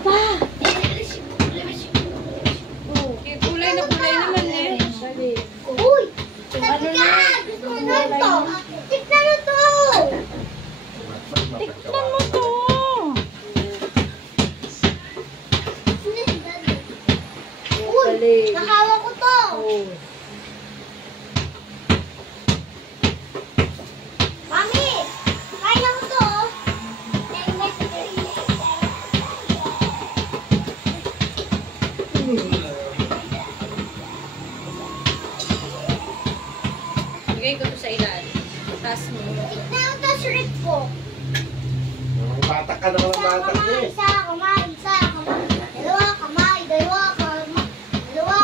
Pa! Kulay na kulay naman eh. Uy! Ano na? Gusto mo na ito? Tignan mo to! Tignan mo to. Uy! Nakawa ko to! Mami! Kaya ko to! Bigay ko to sa ilalim. Taas mo. Tignan mo to, shrimp ko! Batak ka naman ang batak niya eh. Isa kamay, isa kamay. Dalawa kamay, dalawa kamay. Dalawa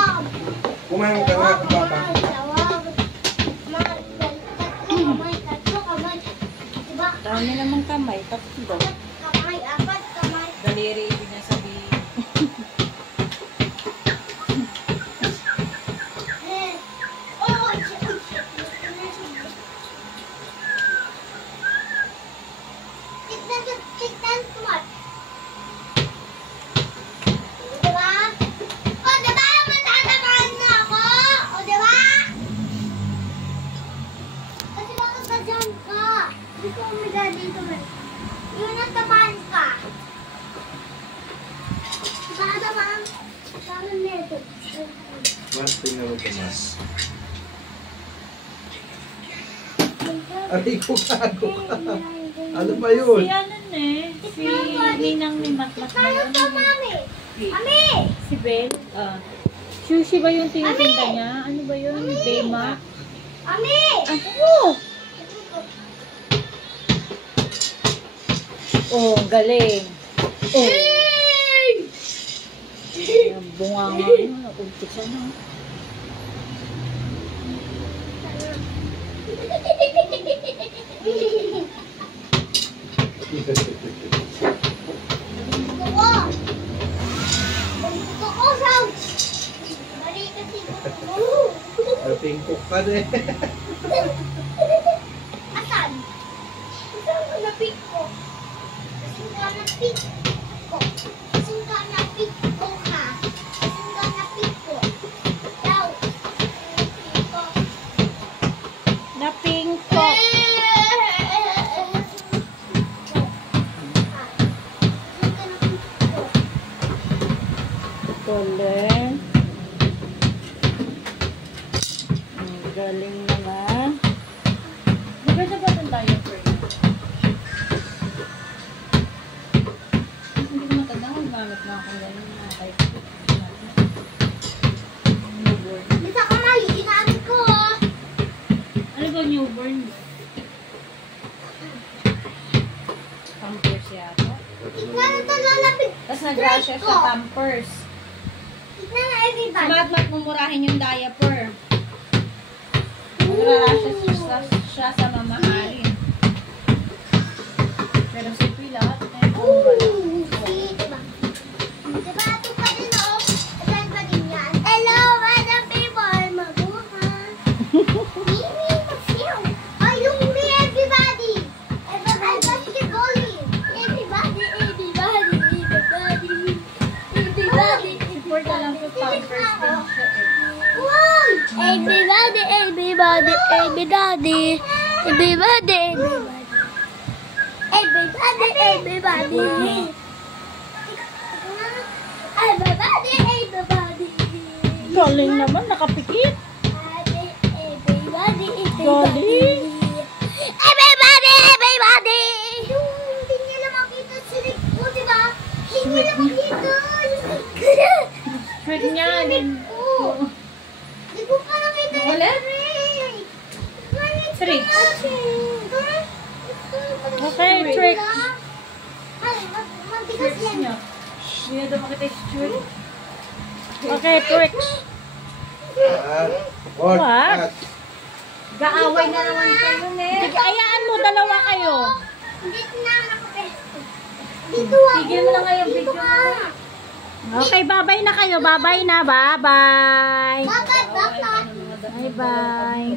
Kumain ka na, papa. Tatlo kamay. Diba? Dami namang kamay. Tatlo. Kamay, apat kamay. Daliri ibig na sabihin. Oh, tignan tumat. Diba? O, diba? Matatamaan na ako. O, diba? Kasi bakit ka dyan ka? Hindi ko umiga dito man. Yun ang tamaan ka. Diba tamaan? Parang neto. Mas, tingnan mo ito, mas. Aray ko, gago ka. Ano ba yun? Si ano eh. Si Ninang ni Matmat na Kaya yun. to, mami. Mami! Si Bel. Sushi ba yung tinitinda niya? Ano ba yun? Bema? Mami! Ano? Oh, galing. Oh. Bunga nga. Nakuntik siya na. Gusto ko, Sam! Mali kasi gusto ko. Natingkok ka na eh. Asan? Asan ko na-pick ko? Asan ka na-pick ko? Asan ka na-pick ko, ha? Asan ka na-pick ko? Yaw! Pick ko. Naping ko. Galing. Ang galing naman. Maganda ba itong diaper? Hindi ko matanda kung gamit na akong ganyan na type. Newborn. Bisa kamay, ginamit ko, oh. Ano ba newborn? Pampers yata. Tignan ito lalapit. Tapos nag-rashes sa pampers. Tignan na Si everybody. Matmat mumurahin yung diaper. Nag-rashes siya sa mamahalin. Pero si Pila, Diba? Diba ito pa din, oh. Asan pa din yan? Hello, madam people. Mabuhay. Mimi, masyaw. Oh, yung me, everybody. Everybody, let's get going. Everybody, everybody, everybody. Everybody, support na lang sa pampers din siya eh. Wow! Everybody, everybody, everybody. Everybody, everybody. Everybody, everybody. Everybody, everybody. Galing naman, nakapikit. Everybody, Galing. Everybody, everybody. Yung hindi niya lang makita si Rick po, diba? Hindi niya lang makita. Trick niya din. Di ko pa nakita yung Wala? Rick. Tricks. Okay, Okay, tricks. Ay, mabigas Tricks yan. niya. Hindi na daw makita yung trick. Okay, tricks. What? What? Gaaway na naman kayo, ne. Ayaan mo, dalawa kayo. Dito na nakapesto. Dito ako. Tigil mo na nga yung Dito video ka. Okay, bye-bye na kayo. Bye-bye na. Bye-bye. Bakit? Bakit? Bye-bye.